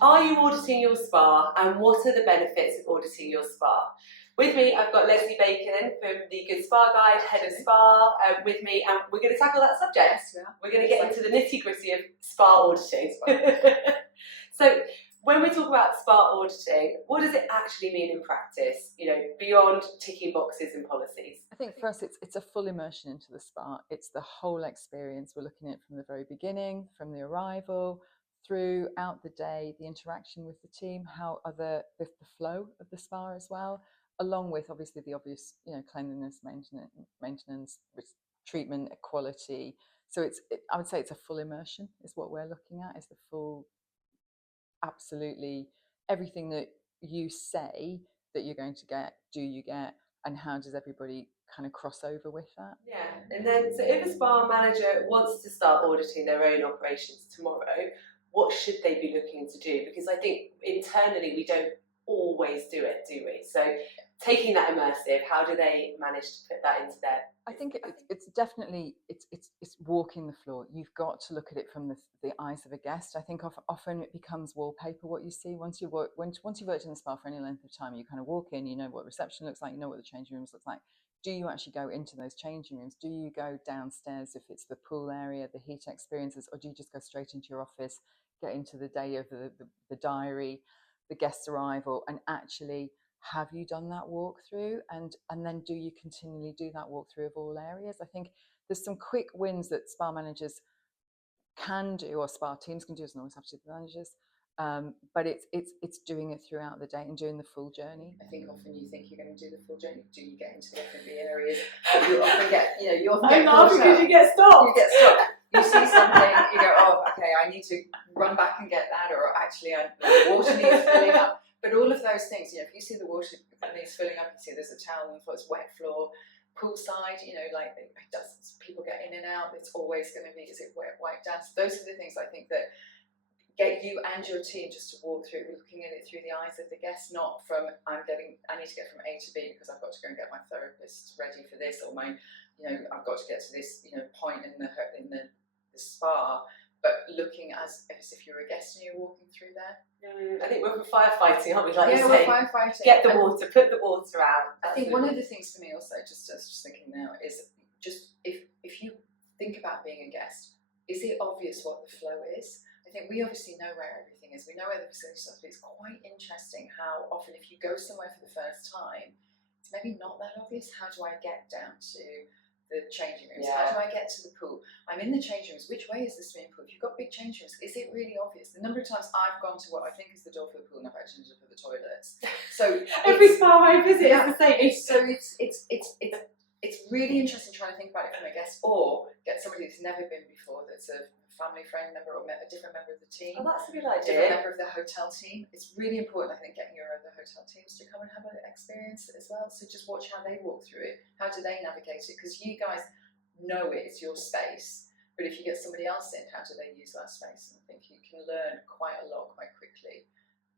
Are you auditing your spa, and what are the benefits of auditing your spa? With me, I've got Lesley Bacon from the Good Spa Guide, head of spa, with me, and we're going to tackle that subject. Yes, we're going to get into the nitty-gritty of spa auditing. So, when we talk about spa auditing, what does it actually mean in practice, beyond ticking boxes and policies? I think for us it's a full immersion into the spa. It's the whole experience. We're looking at it from the very beginning, from the arrival, throughout the day, the interaction with the team, the flow of the spa as well, along with obviously the obvious, cleanliness, maintenance, treatment, quality. So I would say it's a full immersion is what we're looking at, is the full, absolutely everything that you say that you're going to get, do you get, and how does everybody kind of cross over with that? Yeah, and then so if a spa manager wants to start auditing their own operations tomorrow, what should they be looking to do? Because I think internally we don't always do it, do we? So taking that immersive, how do they manage to put that into their... I think it's definitely it's walking the floor. You've got to look at it from the eyes of a guest. I think often it becomes wallpaper what you see. Once you've worked in the spa for any length of time, you kind of walk in, you know what reception looks like, you know what the changing rooms look like. Do you actually go into those changing rooms? Do you go downstairs if it's the pool area, the heat experiences, or do you just go straight into your office, get into the day of the diary, the guest arrival, and actually have you done that walkthrough, and then do you continually do that walkthrough of all areas? I think there's some quick wins that spa managers can do, or spa teams can do. It doesn't always have to be managers, but it's doing it throughout the day and doing the full journey. I think often you think you're going to do the full journey. Do you get into the F&B areas? But you often get, I'm laughing because you get stopped. You get stopped. You see something, you go, oh, okay, I need to run back and get that, or actually, the water needs filling up. But all of those things, if you see the water needs filling up, you see there's a towel on the floor, it's wet floor, poolside, people get in and out, it's always going to be, is it wet, wipe down? So those are the things I think that get you and your team just to walk through, looking at it through the eyes of the guest, not from, I need to get from A to B because I've got to go and get my therapist ready for this, or I've got to get to this, point in the spa, but looking as if you're a guest and you're walking through there. I think we're for firefighting, aren't we? We're firefighting. Get the water, put the water out. I think one of the things for me also, I was just thinking now, is just if you think about being a guest, is it obvious what the flow is? I think we obviously know where everything is. We know where the facilities are, but it's quite interesting how often if you go somewhere for the first time, it's maybe not that obvious. How do I get down to the changing rooms? Yeah. How do I get to the pool? I'm in the changing rooms. Which way is the swimming pool? If you've got big changing rooms, is it really obvious? The number of times I've gone to what I think is the door for the pool and I've actually ended up at the toilets. So every spa I visit is the same. It's really interesting trying to think about it from a guest, or get somebody who's never been before, that's a family friend member or a different member of the team. Oh, that's a good A idea. different member of the hotel team. It's really important, I think, getting your other hotel teams to come and have an experience as well. So just watch how they walk through it. How do they navigate it? Because you guys know it's your space, but if you get somebody else in, how do they use that space? And I think you can learn quite a lot quite quickly,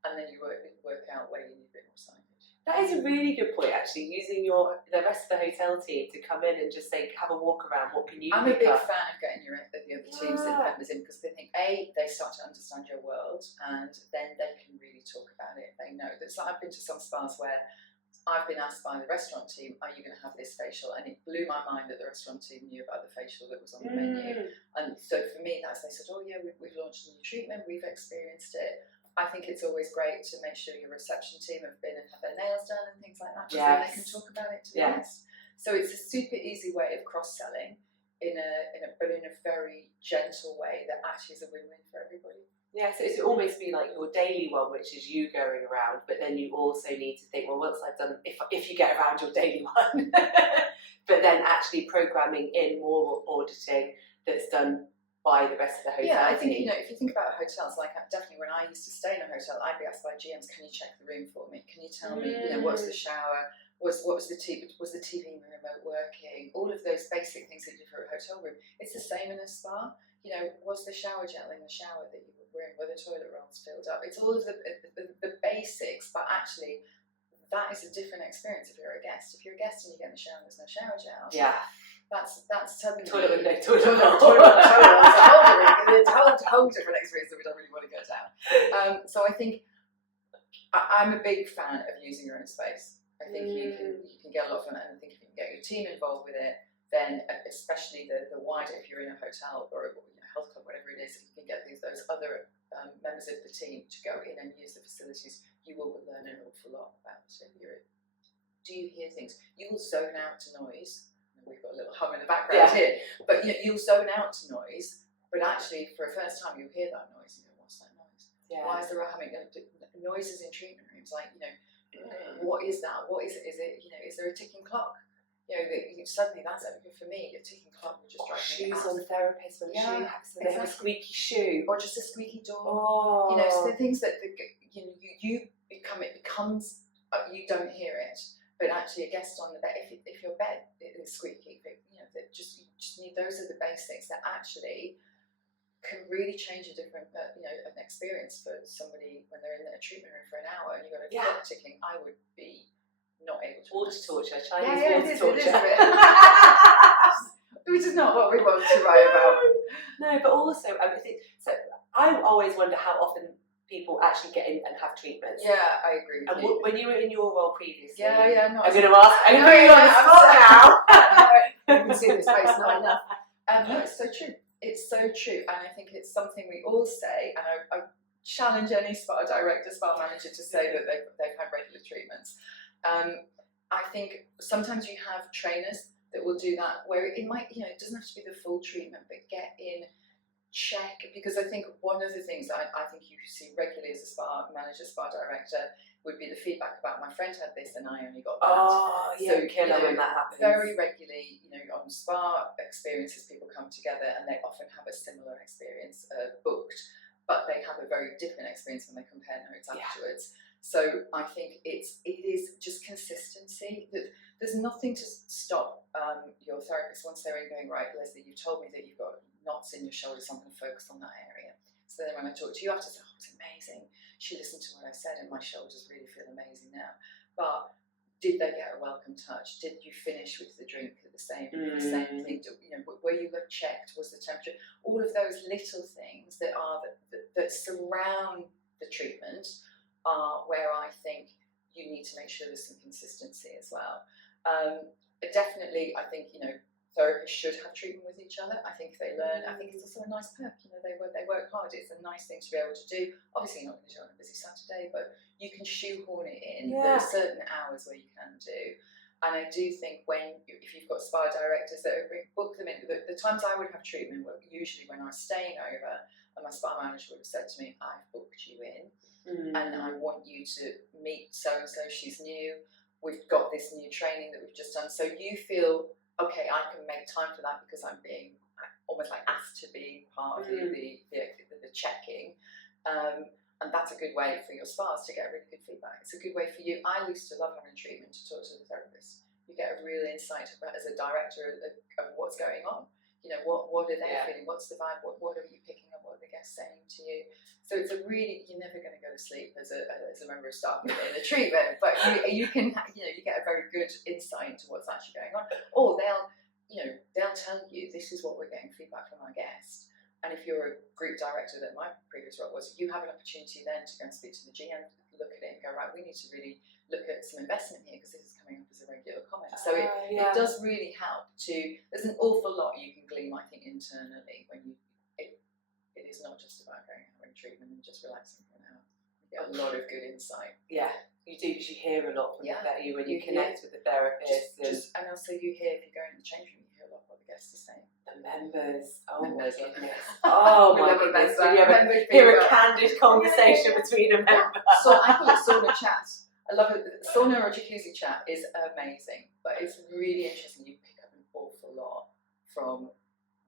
and then you work out where you need a bit more signage. That is a really good point, actually, using the rest of the hotel team to come in and just say, have a walk around, what can you I'm a big up? fan of getting the other teams and members in, because they think, they start to understand your world, and then they can really talk about it. They know. I've been to some spas where I've been asked by the restaurant team, are you going to have this facial? And it blew my mind that the restaurant team knew about the facial that was on the menu. And so for me, they said, oh yeah, we've launched a new treatment, we've experienced it. I think it's always great to make sure your reception team have been and have their nails done and things like that, because then they can talk about it to the guests. So it's a super easy way of cross-selling in a very gentle way that actually is a win-win for everybody. Yeah, so it's almost be like your daily one, which is you going around, but then you also need to think, well, once I've done, if you get around your daily one, but then actually programming in more auditing that's done by the rest of the hotel. Yeah, I think, if you think about hotels, like definitely when I used to stay in a hotel, I'd be asked by GMs, can you check the room for me? Can you tell me, what's the shower? What was the TV remote working? All of those basic things that you do for a hotel room. It's the same in a spa. Was the shower gel in the shower that you were wearing? Were the toilet rolls filled up? It's all of the basics, but actually that is a different experience if you're a guest. If you're a guest and you get in the shower and there's no shower gel, That's suddenly Toilet with no It's toilet. a whole different experience that we don't really want to go down. So I think I'm a big fan of using your own space. I think you can get a lot from it, and I think if you can get your team involved with it, then especially the wider, if you're in a hotel or a health club, whatever it is, if you can get those other members of the team to go in and use the facilities, you will learn an awful lot about it. Do you hear things? You will zone out to noise. We've got a little hum in the background here, but you'll zone out to noise. But actually, for a first time, you'll hear that noise. You go, what's that noise? Yeah. Why is there a humming? Noises in treatment rooms, like what is that? What is it? Is it is there a ticking clock? Suddenly that's for me. A ticking clock would just drive me shoes out. on therapists when they have a squeaky shoe, or just a squeaky door. Oh. So the things that you become, it becomes you don't hear it, but actually a guest on the bed. If your bed is squeaky, that you just need, those are the basics that actually can really change a different an experience for somebody when they're in a treatment room for an hour and you've got a clock ticking. I would be not able to. Water torture, Chinese water torture. It is a bit. Which is not what we want to write about. No, but also I think so. I always wonder how often people actually get in and have treatments. Yeah, I agree with and you. when you were in your role previously, no, I'm going to ask. I'm going to put you on the spot now. You can see this face, not enough. No, it's so true. It's so true, and I think it's something we all say, and I challenge any spa director, spa manager to say that they've had regular treatments. I think sometimes you have trainers that will do that, where it might, it doesn't have to be the full treatment, but get in, check, because I think one of the things that I think you see regularly as a spa manager, spa director, would be the feedback about my friend had this and I only got that. Oh, yeah, so, killer when that happens. Very regularly, on spa experiences, people come together and they often have a similar experience booked, but they have a very different experience when they compare notes afterwards. So I think it is just consistency. That there's nothing to stop your therapist once they're in going, right, Lesley, you've told me that you've got knots in your shoulders, so I'm going to focus on that area. So then when I talk to you after, say, oh, it's amazing. She listened to what I said and my shoulders really feel amazing now. But did they get a welcome touch? Did you finish with the drink at the same thing? Were you checked? Was the temperature? All of those little things that are that surround the treatment are where I think you need to make sure there's some consistency as well. Definitely, I think therapists should have treatment with each other. I think they learn. I think it's also a nice perk. They work hard. It's a nice thing to be able to do. Obviously, you're not going to do it on a busy Saturday, but you can shoehorn it in. There are certain hours where you can do. And I do think if you've got spa directors that book them in, the times I would have treatment were usually when I was staying over, and my spa manager would have said to me, "I've booked you in, and I want you to meet so and so. She's new. We've got this new training that we've just done. So you feel." Okay, I can make time for that because I'm being almost like asked to be part of the checking, and that's a good way for your spas to get really good feedback. It's a good way for you. I used to love having treatment to talk to the therapist. You get a real insight as a director of what's going on. What are they feeling? What's the vibe? What are you picking up? What are the guests saying to you? So it's you're never going to go to sleep as a member of staff in a treatment, but you can you get a very good insight into what's actually going on. Or they'll tell you, this is what we're getting feedback from our guest. And if you're a group director, that my previous role was, you have an opportunity then to go and speak to the GM, look at it and go, right, we need to really look at some investment here because this is coming up as a regular comment. So it does really help there's an awful lot you can glean, I think, internally when it is not just about going out and treatment and just relaxing for an hour. You get a lot of good insight. Yeah, you do, because you hear a lot from when you connect with the And therapist. also you hear, if you go in the change room, you hear a lot what the guests are saying. The members. Oh my Members. goodness. Oh my goodness. So you hear a candid conversation between a member. So I call it sauna chat. I love it. Sauna or jacuzzi chat is amazing, but it's really interesting. You pick up an awful lot from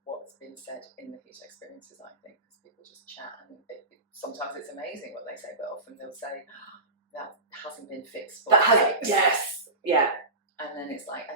what's been said in the heat experiences, I think, because people just chat, and sometimes it's amazing what they say, but often they'll say, that hasn't been fixed for yes, yeah. And then it's like,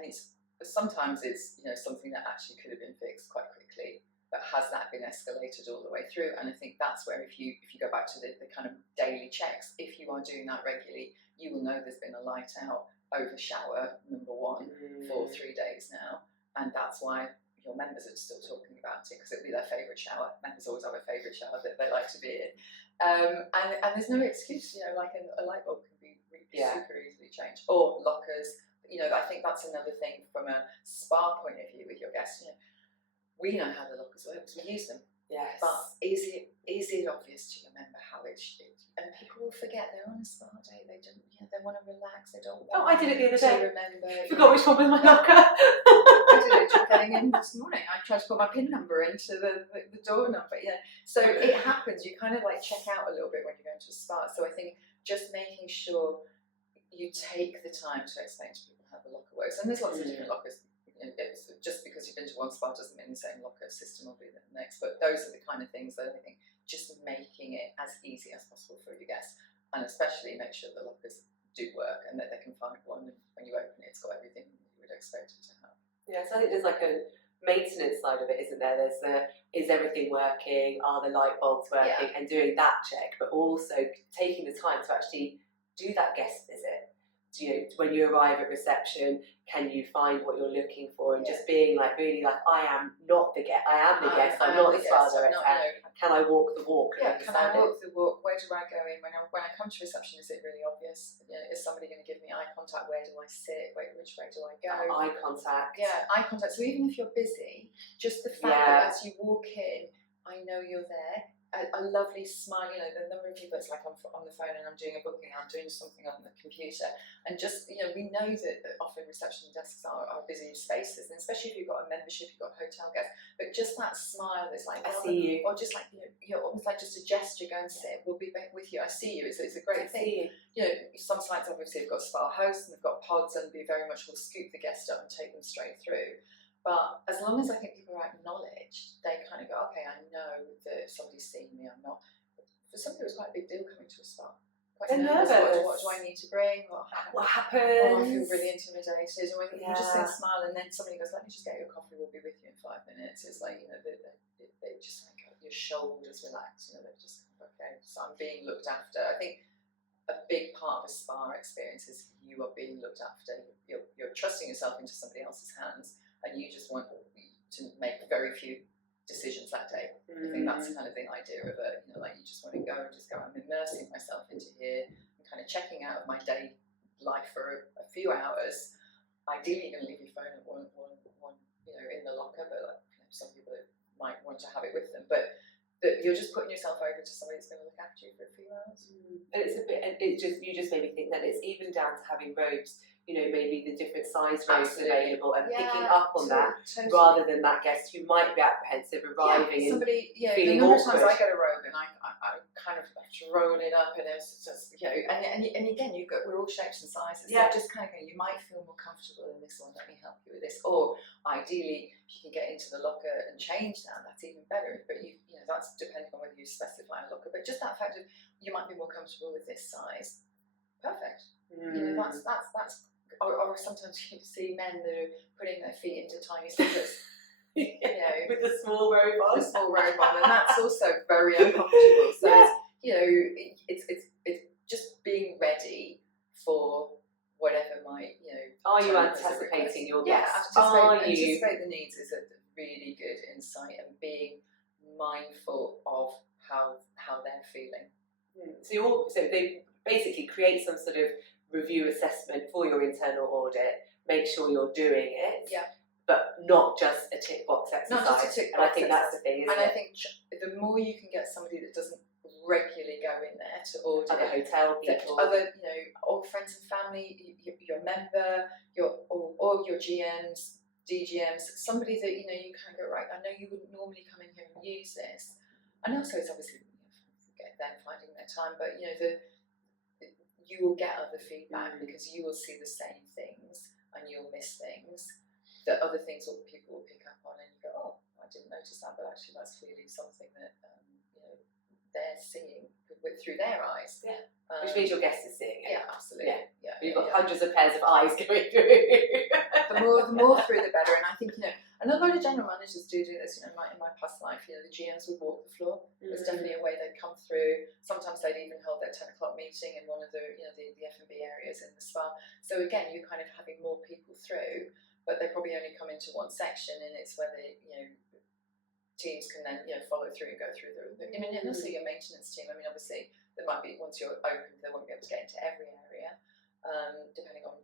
sometimes it's something that actually could have been fixed quite quickly, but has that been escalated all the way through? And I think that's where if you go back to the kind of daily checks, if you are doing that regularly, you will know there's been a light out over shower number 1 for 3 days now. and that's why your members are still talking about it, because it'll be their favourite shower. Members always have a favourite shower that they like to be in, and there's no excuse, like a light bulb can be super easily changed, or lockers. I think that's another thing from a spa point of view with your guests. We know how the lockers work because we use them. Yes. But is it obvious to your member how it should? And people will forget they're on a spa day. They don't. They want to relax. They don't want. Oh, I did it the other to day. remember. Forgot which one was my locker. I did it just getting in this morning. I tried to put my PIN number into the door number. So it happens. You kind of like check out a little bit when you go into a spa. So I think just making sure you take the time to explain to people how the locker works. And there's lots of different lockers. Just because you've been to one spa doesn't mean the same locker system will be the next. But those are the kind of things that I think just making it as easy as possible for your guests, and especially make sure the lockers do work and that they can find one. And when you open it, it's got everything you would expect it to have. Yeah, so I think there's like a maintenance side of it, isn't there? There's is everything working? Are the light bulbs working? And doing that check, but also taking the time to actually do that guest visit. When you arrive at reception, can you find what you're looking for? And just being like really like, I am not the guest. I am the guest. I'm not the spa director. Can I walk the walk? Yeah, can I walk the walk? Where do I go in? When I come to reception, is it really obvious? Is somebody going to give me eye contact? Where do I sit? Which way do I go? Eye contact. Yeah, eye contact. So even if you're busy, just the fact that as you walk in, I know you're there. A lovely smile, the number of people, it's like I'm on the phone and I'm doing a booking, I'm doing something on the computer, and just, we know that often reception desks are busy spaces, and especially if you've got a membership, you've got hotel guests, but just that smile is like, I see you. Or just like, you're almost like just a gesture, go and sit, we'll be back with you, I see you, it's a great thing. Some sites obviously have got spa hosts and they've got pods, and they very much will scoop the guest up and take them straight through. But as long as I think people are acknowledged, they kind of go, okay, I know that somebody's seeing me. I'm not. For some people, it's quite a big deal coming to a spa. They're nervous. What do I need to bring? What happens? Oh, I feel really intimidated. Or you just say a smile, and then somebody goes, "Let me just get you a coffee. We'll be with you in 5 minutes." It's like they just like your shoulders relax. They're just okay. So I'm being looked after. I think a big part of a spa experience is you are being looked after. You're trusting yourself into somebody else's hands. And you just want to make very few decisions that day. I think that's kind of the idea of it. Like you just want to go and just go. I'm immersing myself into here. I'm kind of checking out of my day life for a few hours. Ideally, you're going to leave your phone at one in the locker, but like, some people might want to have it with them. But you're just putting yourself over to somebody that's going to look after you for a few hours. And it's a bit. You just made me think that it's even down to having robes. Maybe the different size robes available and picking up on that rather than that guest who might be apprehensive arriving and feeling awkward. The number of times I get a robe and I kind of have to roll it up, and it's just and again we're all shapes and sizes. So just kind of you might feel more comfortable in this one. Let me help you with this. Or ideally, if you can get into the locker and change that, that's even better. But that's depending on whether you specify a locker. But just that fact of you might be more comfortable with this size. Perfect. That's. Or sometimes you see men that are putting their feet into tiny slippers, with the small robe on. And that's also very uncomfortable. So it's just being ready for whatever might Are you anticipating your guests? Anticipate the needs is a really good insight, and being mindful of how they're feeling. So they basically create some sort of review assessment for your internal audit, make sure you're doing it, but not just a tick box exercise. Not just a tick box. And I think that's the thing, isn't it? I think the more you can get somebody that doesn't regularly go in there to audit, other hotel people, other old friends and family, your member, or your GMs, DGMs, somebody that you kind of go, right, I know you wouldn't normally come in here and use this. And also it's obviously forget them finding their time, but you will get other feedback because you will see the same things and you'll miss things that other things people will pick up on, and you go, oh, I didn't notice that, but actually that's clearly something that they're seeing through their eyes. Which means your guest is seeing it. Yeah, absolutely. You've got hundreds of pairs of eyes going through. The more through the better, and I think and a lot of general managers do this. In my past life, the GMs would walk the floor. It was definitely a way they'd come through. Sometimes they'd even hold their 10 o'clock meeting in one of the the F&B areas in the spa. So again, you're kind of having more people through, but they probably only come into one section, and it's where the teams can then follow through and go through I mean, and also your maintenance team. I mean, obviously there might be, once you're open, they won't be able to get into every area, depending on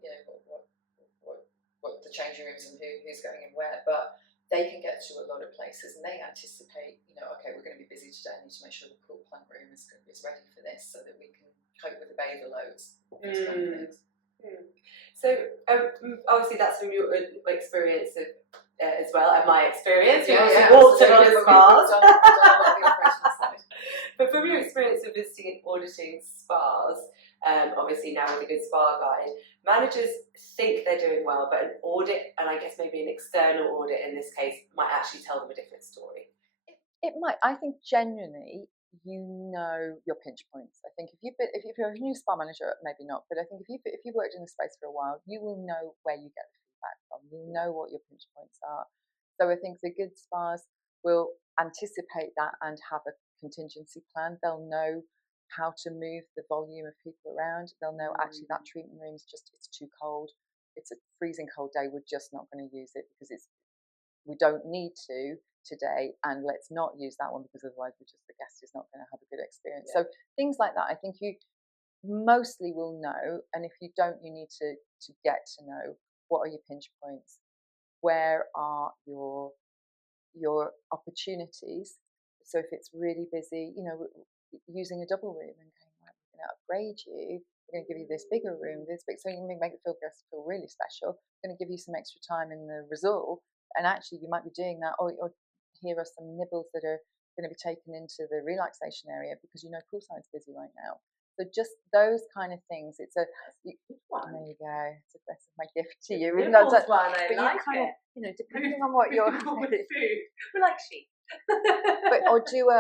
what the changing rooms and who's going in where, but they can get to a lot of places, and they anticipate, okay, we're going to be busy today. I need to make sure the pool plant room is ready for this, so that we can cope with the bather loads. Those kind of things. So obviously that's from your experience as well, and my experience. You walked a lot of spas. But from your experience of visiting and auditing spas, obviously now with a good spa guide, managers think they're doing well, but an audit, and I guess maybe an external audit in this case, might actually tell them a different story. It might. I think genuinely, your pinch points. I think if you're a new spa manager, maybe not, but I think if you've worked in the space for a while, you will know where you get the feedback from. You'll know what your pinch points are. So I think the good spas will anticipate that and have a contingency plan. They'll know how to move the volume of people around. They'll know actually that treatment room's it's too cold. It's a freezing cold day. We're just not going to use it because we don't need to today, and let's not use that one because otherwise the guest is not going to have a good experience. So things like that, I think you mostly will know, and if you don't, you need to get to know what are your pinch points, where are your opportunities. So if it's really busy, using a double room and going, right, we're going to upgrade you, we're going to give you this bigger room, this big, so you make the guests feel really special. We're going to give you some extra time in the resort, and actually you might be doing that, or here are some nibbles that are going to be taken into the relaxation area because poolside's busy right now. So just those kind of things. There you go. That's my gift to you. I like it. Depending on what you're food. We're like sheep. or do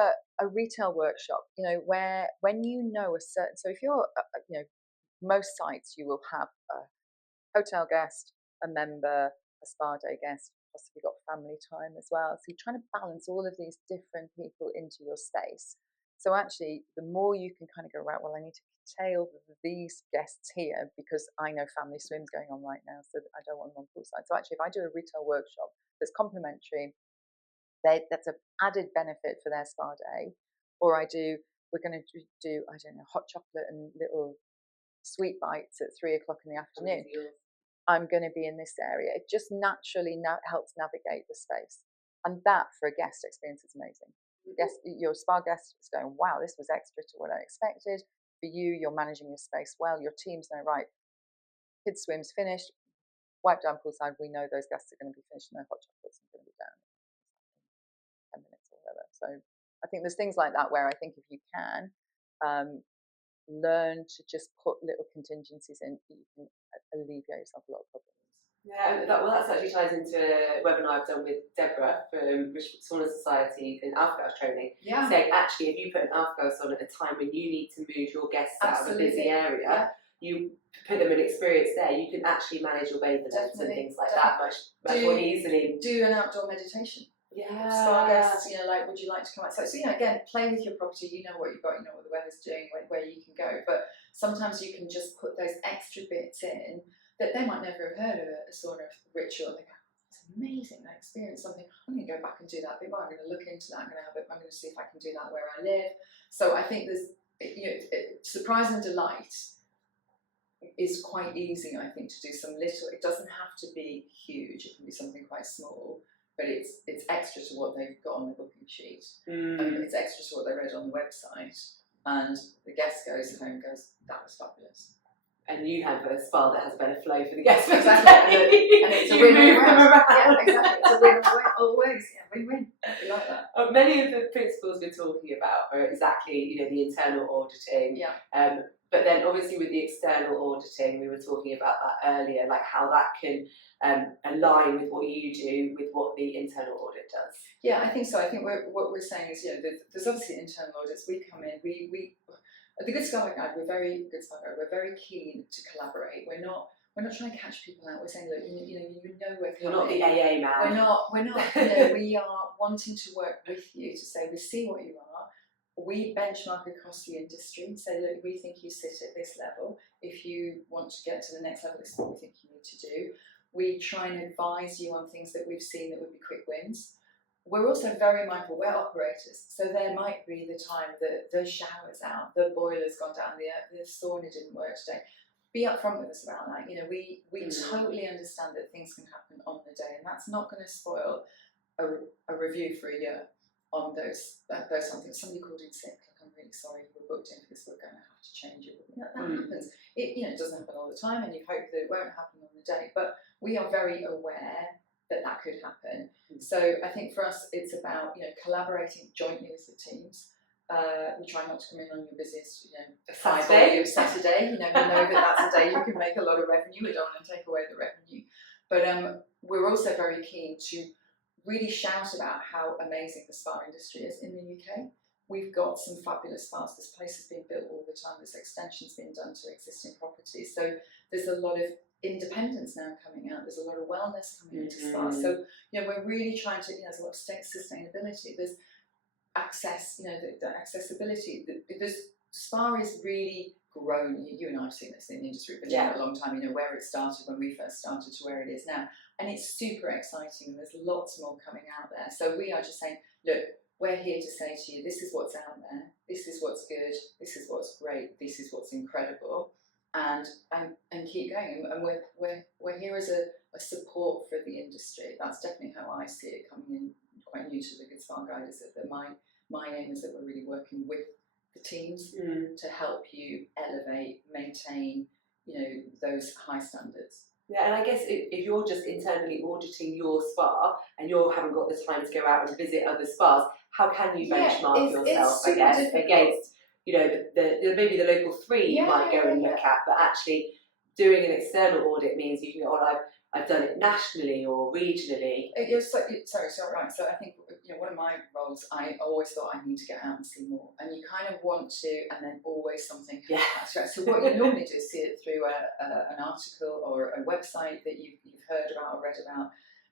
a retail workshop. Where when a certain. So if you're most sites you will have a hotel guest, a member, a spa day guest. Possibly got family time as well. So you're trying to balance all of these different people into your space. So actually, the more you can kind of go, right, well, I need to curtail these guests here because I know family swim's going on right now, so I don't want them on poolside. So actually, if I do a retail workshop that's complimentary, that's an added benefit for their spa day. Or we're going to do, I don't know, hot chocolate and little sweet bites at 3 o'clock in the afternoon. I'm going to be in this area. It just naturally helps navigate the space. And that, for a guest experience, is amazing. Your spa guest is going, wow, this was extra to what I expected. For you, you're managing your space well. Your teams know, right, kids' swim's finished, wipe down poolside. We know those guests are going to be finishing their hot chocolates and going to be down in 10 minutes or whatever. So I think there's things like that where I think if you can learn to just put little contingencies in, you can alleviate yourself a lot of problems. Yeah, that actually ties into a webinar I've done with Deborah from British Sauna Society in Alpha training. Yeah. Saying actually, if you put an Alpha on at a time when you need to move your guests out of a busy area, you put them in experience there. You can actually manage your bather nets and things like that much more easily. Do an outdoor meditation. Yeah. Spa guests, would you like to come out? So again, play with your property. You know what you've got. You know what the weather's doing, where you can go. But sometimes you can just put those extra bits in that they might never have heard of a sauna ritual. They go, it's amazing. I experienced something. I'm going to go back and do that bit more. I'm going to look into that. I'm going to see if I can do that where I live. So I think there's surprise and delight is quite easy. I think to do some little. It doesn't have to be huge. It can be something quite small. But it's extra to what they've got on the booking sheet. It's extra to what they read on the website. And the guest goes home and goes, that was fabulous. And you have a spa that has a better flow for the guests. Exactly. And it's a win-win. Yeah, exactly. It's a win-win always. Yeah, win-win. We like that. Many of the principles we're talking about are exactly, the internal auditing. Yeah. But then obviously with the external auditing, we were talking about that earlier, like how that can align with what you do with what the internal audit does. Yeah, I think so. I think what we're saying is, there's obviously internal audits. We come in, we the Good Spa Guide, we're very keen to collaborate. We're not trying to catch people out. We're saying, look, we're coming. You're not the AA man. We're not. We are wanting to work with you to say we see what you are. We benchmark across the industry and say, look, we think you sit at this level. If you want to get to the next level, this is what we think you need to do. We try and advise you on things that we've seen that would be quick wins. We're also very mindful, we're operators, so there might be the time that the shower's out, the boiler's gone down, the sauna didn't work today. Be upfront with us about that. You know, we totally understand that things can happen on the day, and that's not going to spoil a review for a year on those something. Somebody called in sick, like, I'm really sorry, we're booked in for this, we're going to have to change it. That happens. It doesn't happen all the time, and you hope that it won't happen on the day, but we are very aware that could happen. So I think for us it's about collaborating jointly with the teams. We try not to come in on your busiest Saturday. We know that's a day you can make a lot of revenue. We don't want to take away the revenue, but we're also very keen to really shout about how amazing the spa industry is in the UK. We've got some fabulous spas. This place has been built all the time. There's extensions being done to existing properties. So there's a lot of independence now coming out. There's a lot of wellness coming into spas. So we're really trying to. There's a lot of sustainability. There's access. The accessibility. There's spa is really grown. You and I have seen this in the industry for a long time. Where it started when we first started to where it is now, and it's super exciting. There's lots more coming out there. So we are just saying, look, we're here to say to you, this is what's out there. This is what's good. This is what's great. This is what's incredible. And keep going, and we're here as a support for the industry. That's definitely how I see it coming in. Quite new to the Good Spa Guide is that my aim is that we're really working with the teams to help you elevate, maintain, those high standards. Yeah, and I guess if you're just internally auditing your spa and you haven't got the time to go out and visit other spas, how can you benchmark yourself against maybe the local three you might go and look at, but actually doing an external audit means you can go, I've done it nationally or regionally. Right. So I think one of my roles, I always thought I need to get out and see more, and you kind of want to, and then always something. So what you normally do is see it through an article or a website that you've heard about or read about.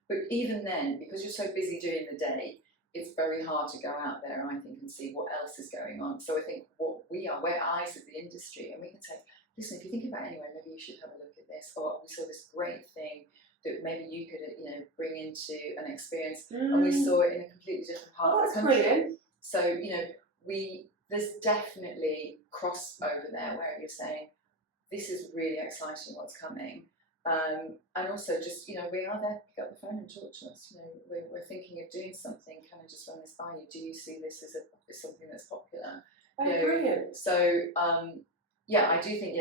But even then, because you're so busy during the day, it's very hard to go out there, I think, and see what else is going on. So I think we're eyes of the industry, and we can say, listen, if you think about it anyway, maybe you should have a look at this, or we saw this great thing that maybe you could bring into an experience, and we saw it in a completely different part of the country. Brilliant. So there's definitely crossover there where you're saying, this is really exciting what's coming. And also just, we are there, pick up the phone and talk to us. We're thinking of doing something, can I just run this by you? Do you see this as something that's popular? Brilliant. So, I do think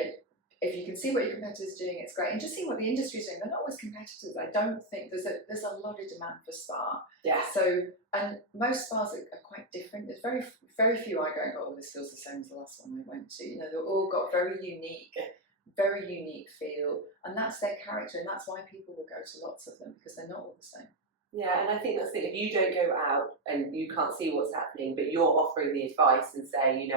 if you can see what your competitors are doing, it's great. And just see what the industry is doing. They're not always competitors. I don't think there's a lot of demand for spa. Yeah. So, and most spas are quite different. There's very, very few I go, oh, this feels the same as the last one I went to. They've all got very unique feel, and that's their character, and that's why people will go to lots of them, because they're not all the same. Yeah, and I think that's the thing. If you don't go out and you can't see what's happening, but you're offering the advice and saying,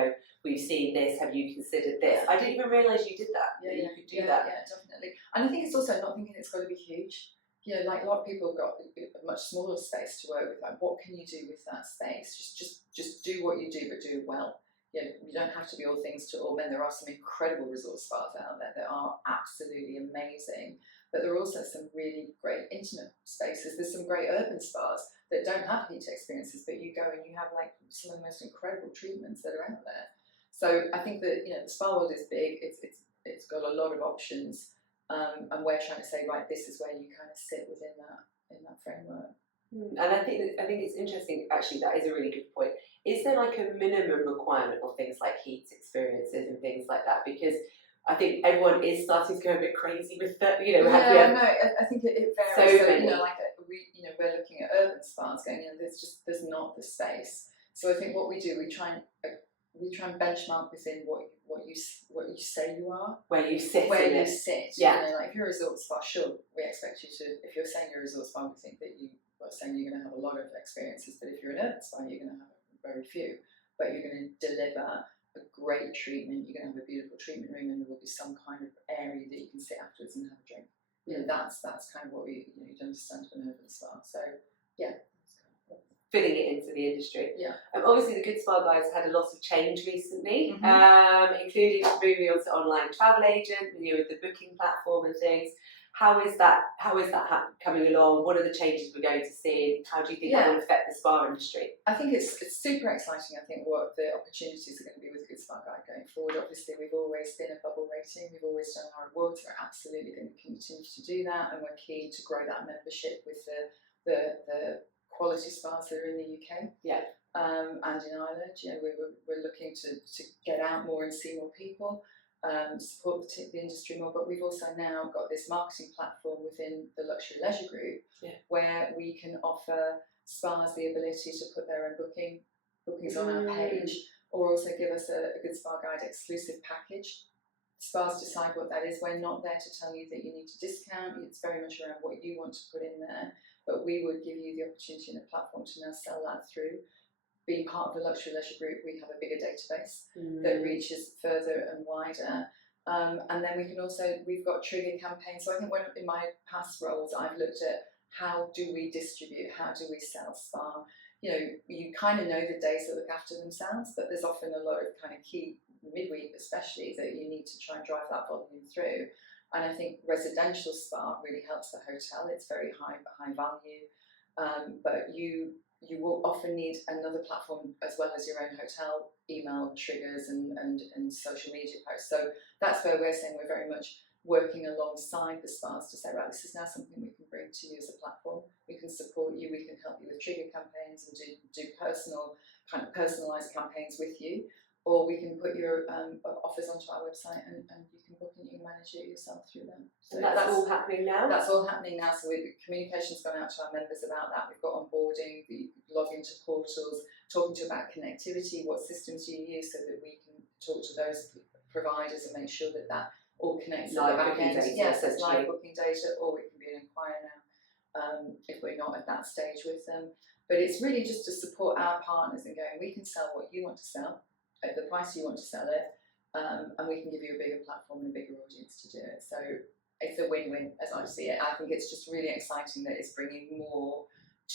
we've seen this, have you considered this? I didn't even realise you did that. You could do that. Yeah, definitely. And I think it's also not thinking it's got to be huge. Like a lot of people have got a much smaller space to work with. Like, what can you do with that space? Just do what you do, but do it well. You don't have to be all things to all men. There are some incredible resort spas out there that are absolutely amazing, but there are also some really great intimate spaces. There's some great urban spas that don't have heat experiences, but you go and you have like some of the most incredible treatments that are out there. So I think that the spa world is big. It's got a lot of options, and we're trying to say, right, this is where you kind of sit within that framework. And I think it's interesting. Actually, that is a really good point. Is there like a minimum requirement of things like heat experiences and things like that? Because I think everyone is starting to go a bit crazy with that. I think it varies. So many. We're looking at urban spas going, there's not the space. So I think what we do, we try and benchmark within what you say you are, where you sit. Yeah. Like if you're a resort spa, sure, we expect you to. If you're saying you're a resort spa, we think that we're saying you're going to have a lot of experiences. But if you're an urban spa, you're going to have very few. But you're going to deliver a great treatment. You're going to have a beautiful treatment room, and there will be some kind of area that you can sit afterwards and have a drink. That's kind of what we you'd understand from an urban spa. So fitting it into the industry. Obviously the Good Spa Guide's had a lot of change recently, including moving on to online travel agent, with the booking platform and things. How is that coming along? What are the changes we're going to see? How do you think that will affect the spa industry? I think it's super exciting. I think what the opportunities are going to be with Good Spa Guide going forward. Obviously, we've always been a bubble rating. We've always done our awards. We're absolutely going to continue to do that, and we're keen to grow that membership with the quality spas that are in the UK. Yeah. And in Ireland, we're looking to get out more and see more people. Support the industry more, but we've also now got this marketing platform within the Luxury Leisure Group where we can offer spas the ability to put their own bookings on our page, or also give us a Good Spa Guide exclusive package. Spas decide what that is. We're not there to tell you that you need to discount. It's very much around what you want to put in there, but we would give you the opportunity and a platform to now sell that through. Being part of the Luxury Leisure Group, we have a bigger database that reaches further and wider. And then we've got trigger campaigns. So I think in my past roles, I've looked at how do we distribute, how do we sell spa. You kind of know the days that look after themselves, but there's often a lot of kind of key midweek especially that you need to try and drive that volume through. And I think residential spa really helps the hotel. It's very high value, but you will often need another platform as well as your own hotel email triggers and social media posts. So that's where we're saying we're very much working alongside the spas to say, right, this is now something we can bring to you as a platform. We can support you, we can help you with trigger campaigns and do personalised campaigns with you. Or we can put your offers onto our website and you can book and you can manage it yourself through them. So that's all happening now? That's all happening now. So communication's gone out to our members about that. We've got onboarding, we log into portals, talking to you about connectivity, what systems do you use so that we can talk to those providers and make sure that all connects to the back end. Yes, it's live booking data, or we can be an inquirer now if we're not at that stage with them. But it's really just to support our partners and going, we can sell what you want to sell at the price you want to sell it, and we can give you a bigger platform and a bigger audience to do it. So it's a win-win as I see it. I think it's just really exciting that it's bringing more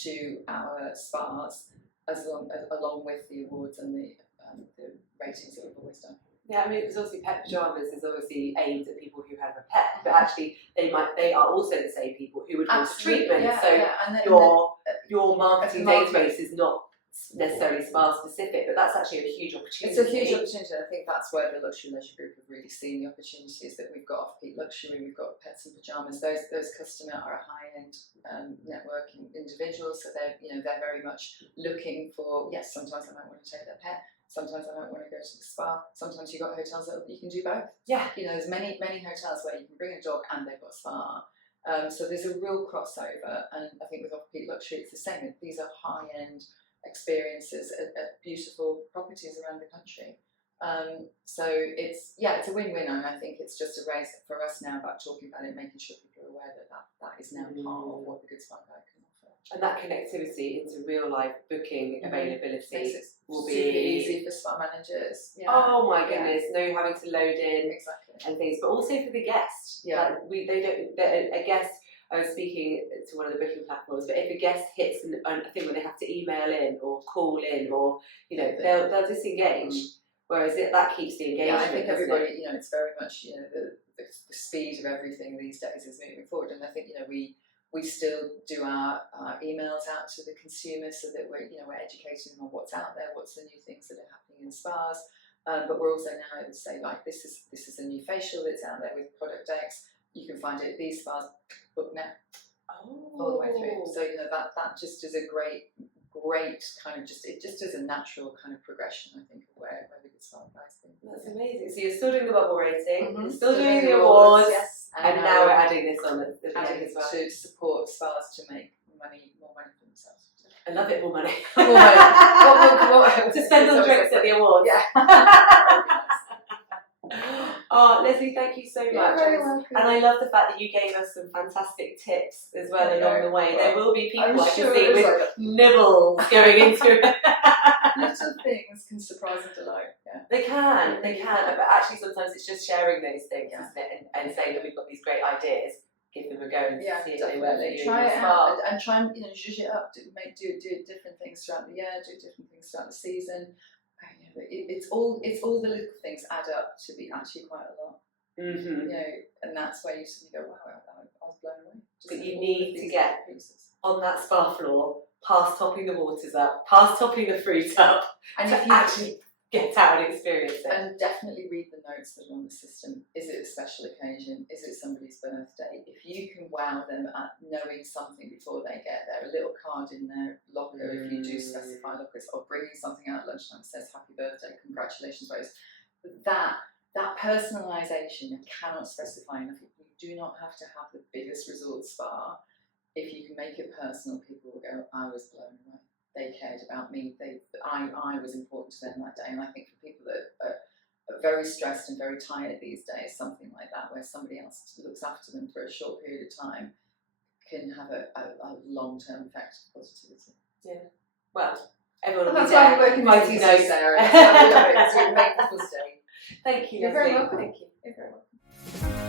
to our spas along with the awards and the ratings that we've always done. Yeah, I mean, because obviously pet pajamas is obviously aimed at people who have a pet, but actually they are also the same people who would want treatment. And your marketing database is not necessarily spa specific, but that's actually a huge opportunity. It's a huge opportunity. I think that's where the Luxury Leisure Group have really seen the opportunities that we've got. Off-peak luxury, we've got pets and pajamas. Those customers are a high-end networking individuals, so they're very much looking for. Yes, sometimes I might want to take their pet. Sometimes I might want to go to the spa. Sometimes you've got hotels that you can do both. Yeah. There's many hotels where you can bring a dog and they've got a spa. So there's a real crossover, and I think with off-peak luxury, it's the same. These are high-end experiences at beautiful properties around the country. So it's a win-win, and I think it's just a race for us now about talking about it, making sure people are aware that is now part of what the Good Spa Guide can offer. And that connectivity into real life booking availability will be super easy for spa managers. Yeah. Oh my goodness, no having to load in and things, but also for the guest. Yeah. A guest. I was speaking to one of the booking platforms, but if a guest hits a thing where they have to email in or call in, or they'll disengage. Whereas that keeps the engagement. Yeah, I think everybody, it's very much the speed of everything these days is moving forward, and I think we still do our emails out to the consumers so that we're educating them on what's out there, what's the new things that are happening in spas, but we're also now able to say, like, this is a new facial that's out there with product X. You can find it at these spas, book now, all the way through. So that just is a great kind of it just is a natural kind of progression, I think, of where the Good Spa Guide's been. That's amazing. So you're still doing the bubble rating, you're still doing the awards, yes, and now we're adding this on at the end as well to support spas to make more money for themselves. I love it, more money. More money. To spend on drinks at the awards. Yeah. Oh, Lesley, thank you so much. You're very welcome. And I love the fact that you gave us some fantastic tips as well along the way. There will be people I sure can see with nibbles going into it. Little things can surprise and delight. Yeah. They can. But actually sometimes it's just sharing those things, isn't it? And saying that we've got these great ideas, give them a go and see if they work for you. Try it out and try and zhuzh it up. Do different things throughout the year. Do different things throughout the season. It's all the little things add up to be actually quite a lot. Mm-hmm. You know, and that's where you suddenly go, wow, I was blown away. But you need to get on that spa floor, past topping the waters up, past topping the fruit up, and to if you actually get out and experience it. And definitely read the notes that are on the system. Is it a special occasion? Is it somebody's birthday? If you can wow them at knowing something before they get there, a little card in their locker, if you do specify lockers, or bringing something out at lunchtime that says happy birthday, congratulations, Rose. That personalisation, I cannot specify enough. You do not have to have the biggest resort spa. If you can make it personal, people will go, I was blown away. They cared about me. I was important to them that day. And I think for people that are very stressed and very tired these days, something like that, where somebody else looks after them for a short period of time, can have a long-term effect of positivity. Yeah. Well, everyone will That's be why there. we're working Mighty with notes. you, Sarah. That's why we love it. So we make people's day. Thank you, You're very Lesley. welcome. Thank you. You're very welcome.